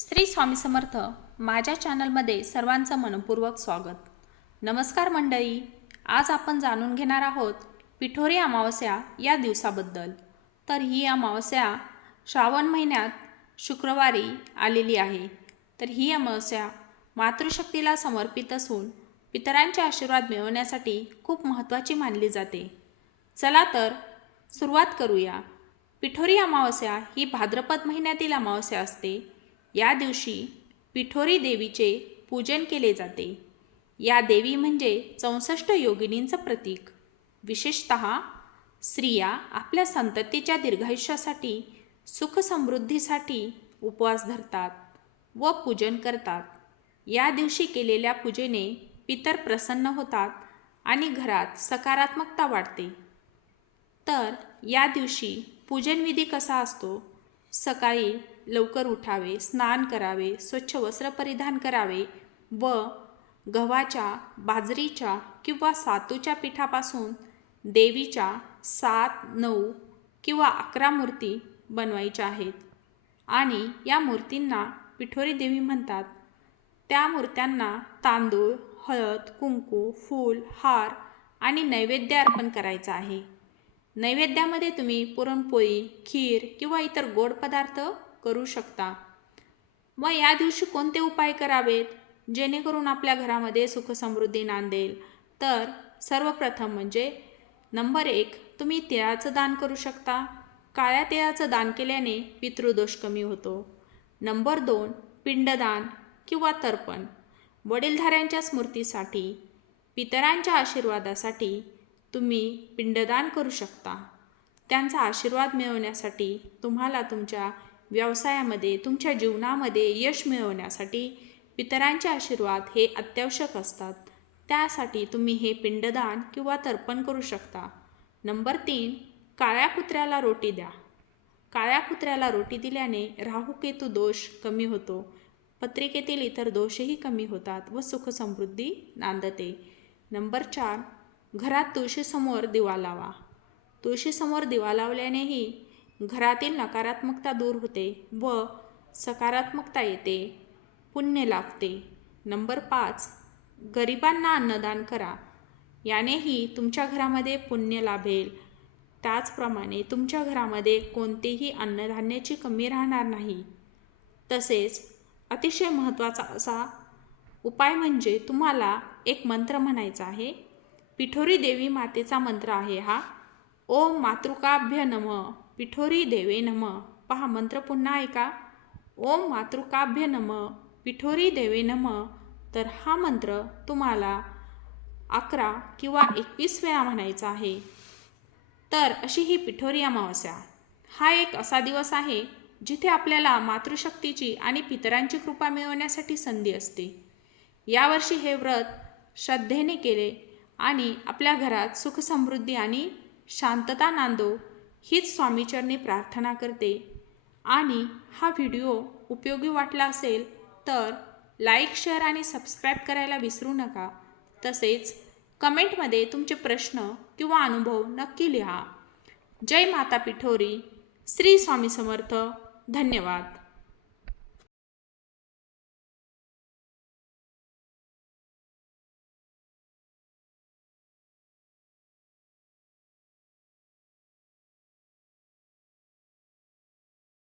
श्री स्वामी समर्थ माझ्या चॅनलमध्ये सर्वांचं मनपूर्वक स्वागत. नमस्कार मंडळी आज आपण जाणून घेणार आहोत पिठोरी अमावस्या या दिवसाबद्दल. तर ही अमावस्या श्रावण महिन्यात शुक्रवारी आलेली आहे. तर ही अमावस्या मातृशक्तीला समर्पित असून पितरांचे आशीर्वाद मिळवण्यासाठी खूप महत्त्वाची मानली जाते. चला तर सुरुवात करूया. पिठोरी अमावस्या ही भाद्रपद महिन्यातील अमावस्या असते. या दिवशी पिठोरी देवीचे पूजन केले जाते. या देवी म्हणजे चौसष्ट योगिनींचं प्रतीक. विशेषत स्त्रिया आपल्या संततीच्या दीर्घायुष्यासाठी सुखसमृद्धीसाठी उपवास धरतात व पूजन करतात. या दिवशी केलेल्या पूजेने पितर प्रसन्न होतात आणि घरात सकारात्मकता वाढते. तर या दिवशी पूजनविधी कसा असतो? सकाळी लवकर उठावे स्नान करावे स्वच्छ वस्त्र परिधान करावे व गव्हाच्या बाजरीच्या किंवा सातूच्या पिठापासून देवीच्या सात नऊ किंवा अकरा मूर्ती बनवायच्या आहेत. आणि या मूर्तींना पिठोरी देवी म्हणतात. त्या मूर्त्यांना तांदूळ हळद कुंकू फूल हार आणि नैवेद्य अर्पण करायचं आहे. नैवेद्यामध्ये तुम्ही पुरणपोळी खीर किंवा इतर गोड पदार्थ करू शकता. मग या दिवशी कोणते उपाय करावेत? जेणेकरून आपल्या घरामध्ये सुखसमृद्धी नांदेल. तर सर्वप्रथम म्हणजे नंबर एक तुम्ही तिळाचं दान करू शकता. काळ्या तिळाचं दान केल्याने पितृदोष कमी होतो. नंबर दोन पिंडदान किंवा तर्पण. वडीलधाऱ्यांच्या स्मृतीसाठी पितरांच्या आशीर्वादासाठी तुम्ही पिंडदान करू शकता. त्यांचा आशीर्वाद मिळवण्यासाठी तुम्हाला तुमच्या व्यवसायामध्ये तुमच्या जीवनामध्ये यश मिळवण्यासाठी पितरांचे आशीर्वाद हे अत्यावश्यक असतात. त्यासाठी तुम्ही हे पिंडदान किंवा तर्पण करू शकता. नंबर तीन काळ्या कुत्र्याला रोटी द्या. काळ्या कुत्र्याला रोटी दिल्याने राहुकेतू दोष कमी होतो. पत्रिकेतील इतर दोषही कमी होतात व सुखसमृद्धी नांदते. नंबर चार घरात तुळशीसमोर दिवा लावा. तुळशीसमोर दिवा लावल्यानेही घरातील नकारात्मकता दूर होते व सकारात्मकता येते. पुण्य लाभते. नंबर पाच गरिबांना अन्नदान करा. यानेही तुमच्या घरामध्ये पुण्य लाभेल. त्याचप्रमाणे तुमच्या घरामध्ये कोणतेही अन्नधान्याची कमी राहणार नाही. तसेच अतिशय महत्त्वाचा असा उपाय म्हणजे तुम्हाला एक मंत्र म्हणायचा आहे. पिठोरी देवी मातेचा मंत्र आहे हा. ओम मातृकाभ्य नम. पिठोरी देवे नम. पहा मंत्र पुन्हा ऐका. ओम मातृकाभ्य नम. पिठोरी देवे नम. तर हा मंत्र तुम्हाला अकरा किंवा एकवीस वेळा म्हणायचा आहे. तर अशी ही पिठोरी अमावस्या. हा एक असा दिवस आहे जिथे आपल्याला मातृशक्तीची आणि पितरांची कृपा मिळवण्यासाठी संधी असते. यावर्षी हे व्रत श्रद्धेने केले आणि आपल्या घरात सुखसमृद्धी आणि शांतता नांदो. हीच स्वामीचरणी प्रार्थना करते. आणि हा व्हिडिओ उपयोगी वाटला असेल तर लाईक शेअर आणि सबस्क्राईब करायला विसरू नका. तसेच कमेंटमध्ये तुमचे प्रश्न किंवा अनुभव नक्की लिहा. जय माता पिठोरी. श्री स्वामी समर्थ. धन्यवाद.